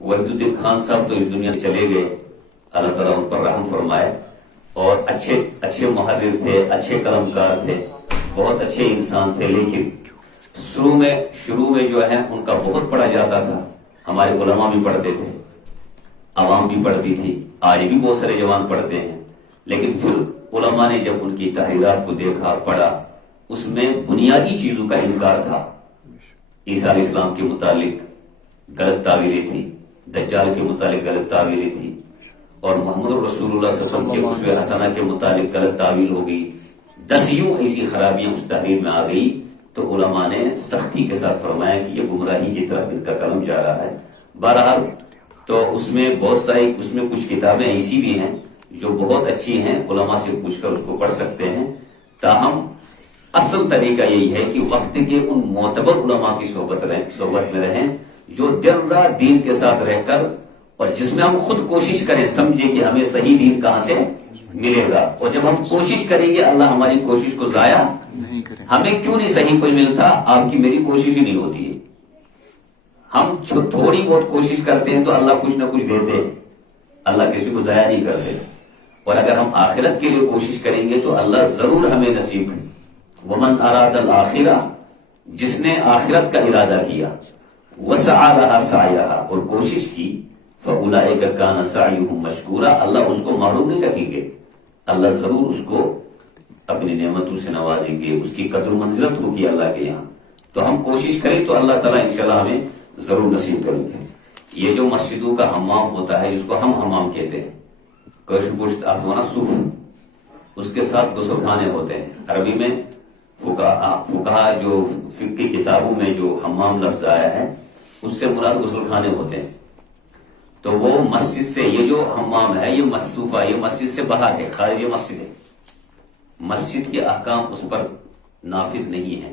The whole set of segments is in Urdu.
وحید الدین خان صاحب تو اس دنیا سے چلے گئے، اللہ تعالیٰ ان پر رحم فرمائے، اور اچھے محرر تھے، اچھے قلمکار تھے، بہت اچھے انسان تھے، لیکن شروع میں جو ہے ان کا بہت پڑھا جاتا تھا، ہمارے علماء بھی پڑھتے تھے، عوام بھی پڑھتی تھی، آج بھی بہت سارے جوان پڑھتے ہیں، لیکن پھر علماء نے جب ان کی تحریرات کو دیکھا پڑھا، اس میں بنیادی چیزوں کا انکار تھا۔ عیسیٰ علیہ السلام کے متعلق غلط تعویلیں تھی، دجال کے متعلق غلط تعویلیں تھی، اور محمد رسول اللہ صلی اللہ علیہ وسلم کے اسوہ حسنہ کے متعلق غلط تعویل ہو گئی، 10 یوں ایسی خرابیاں اس تحریر میں آ گئی، تو علماء نے سختی کے ساتھ فرمایا کہ یہ گمراہی کی طرف ان کا قلم جا رہا ہے۔ بہرحال تو اس میں کچھ کتابیں ایسی بھی ہیں جو بہت اچھی ہیں، علماء سے پوچھ کر اس کو پڑھ سکتے ہیں، تاہم اصل طریقہ یہی ہے کہ وقت کے ان معتبر علماء کی صحبت میں رہیں جو دن رات دین کے ساتھ رہ کر، اور جس میں ہم خود کوشش کریں، سمجھیں کہ ہمیں صحیح دین کہاں سے ملے گا، اور جب ہم کوشش کریں گے اللہ ہماری کوشش کو ضائع نہیں کرے۔ ہمیں کیوں نہیں صحیح کوئی ملتا؟ آپ کی میری کوشش ہی نہیں ہوتی ہے، ہم تھوڑی بہت کوشش کرتے ہیں تو اللہ کچھ نہ کچھ دیتے ہیں، اللہ کسی کو ضائع نہیں کرتے، اور اگر ہم آخرت کے لیے کوشش کریں گے تو اللہ ضرور ہمیں نصیب ہے۔ ومن اراد الآخرہ، جس نے آخرت کا ارادہ کیا، وسعى لها سعيها، اور کوشش کی، فاولئک کان سعیهم مشکورا، اللہ اس کو محروم نہیں رکھیں گے، اللہ ضرور اس کو اپنی نعمتوں سے نوازیں گے، اس کی قدر و منزلت ہوگی اللہ کے یہاں۔ تو ہم کوشش کریں تو اللہ تعالیٰ انشاءاللہ ہمیں ضرور نصیب کریں گے۔ یہ جو مسجدوں کا حمام ہوتا ہے، جس کو ہم حمام کہتے ہیں، کشر پشت آتوانا صوف، اس کے ساتھ غسل خانے ہوتے ہیں۔ عربی میں فقہا جو فقہ کی کتابوں میں جو حمام لفظ آیا ہے، اس سے مراد غسل خانے ہوتے ہیں۔ تو وہ مسجد سے، یہ جو حمام ہے یہ مصروفہ، یہ مسجد سے باہر ہے، خارج مسجد ہے، مسجد کے احکام اس پر نافذ نہیں ہیں۔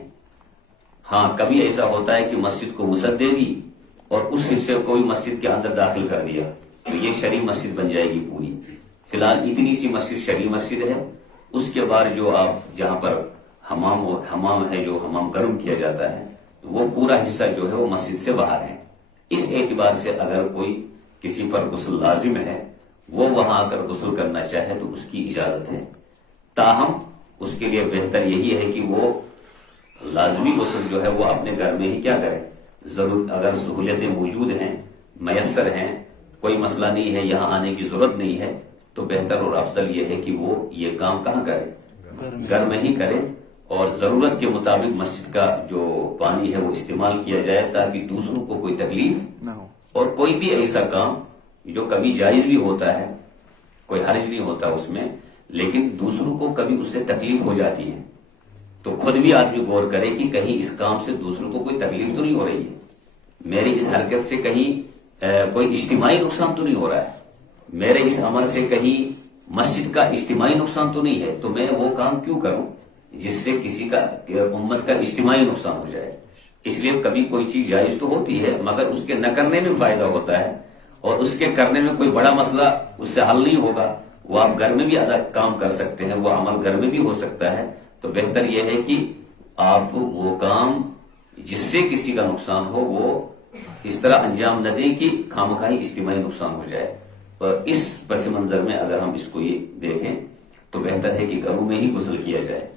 ہاں کبھی ایسا ہوتا ہے کہ مسجد کو وسعت دے دی اور اس حصے کو بھی مسجد کے اندر داخل کر دیا، تو یہ شرعی مسجد بن جائے گی پوری۔ فی الحال اتنی سی مسجد شرعی مسجد ہے، اس کے بعد جو آپ جہاں پر حمام ہے، جو حمام گرم کیا جاتا ہے، وہ پورا حصہ جو ہے وہ مسجد سے باہر ہے۔ اس اعتبار سے اگر کوئی کسی پر غسل لازم ہے، وہ وہاں آ کر غسل کرنا چاہے تو اس کی اجازت ہے، تاہم اس کے لیے بہتر یہی ہے کہ وہ لازمی غسل جو ہے وہ اپنے گھر میں ہی کیا کرے، ضرور اگر سہولتیں موجود ہیں، میسر ہیں، کوئی مسئلہ نہیں ہے، یہاں آنے کی ضرورت نہیں ہے، تو بہتر اور افضل یہ ہے کہ وہ یہ کام کہاں کرے، گھر میں ہی کرے، اور ضرورت کے مطابق مسجد کا جو پانی ہے وہ استعمال کیا جائے، تاکہ دوسروں کو کوئی تکلیف نہ ہو، اور کوئی بھی ایسا کام جو کبھی جائز بھی ہوتا ہے، کوئی حرج نہیں ہوتا اس میں، لیکن دوسروں کو کبھی اس سے تکلیف ہو جاتی ہے، تو خود بھی آدمی غور کرے کہ کہیں اس کام سے دوسروں کو کوئی تکلیف تو نہیں ہو رہی ہے، میری اس حرکت سے کہیں کوئی اجتماعی نقصان تو نہیں ہو رہا ہے، میرے اس عمل سے کہیں مسجد کا اجتماعی نقصان تو نہیں ہے، تو میں وہ کام کیوں کروں جس سے کسی کا امت کا اجتماعی نقصان ہو جائے۔ اس لیے کبھی کوئی چیز جائز تو ہوتی ہے، مگر اس کے نہ کرنے میں فائدہ ہوتا ہے، اور اس کے کرنے میں کوئی بڑا مسئلہ اس سے حل نہیں ہوگا، وہ آپ گھر میں بھی کام کر سکتے ہیں، وہ عمل گھر میں بھی ہو سکتا ہے، تو بہتر یہ ہے کہ آپ وہ کام جس سے کسی کا نقصان ہو وہ اس طرح انجام نہ دیں کہ خامخواہی اجتماعی نقصان ہو جائے۔ اور اس پس منظر میں اگر ہم اس کو یہ دیکھیں تو بہتر ہے کہ گھروں میں ہی غسل کیا جائے۔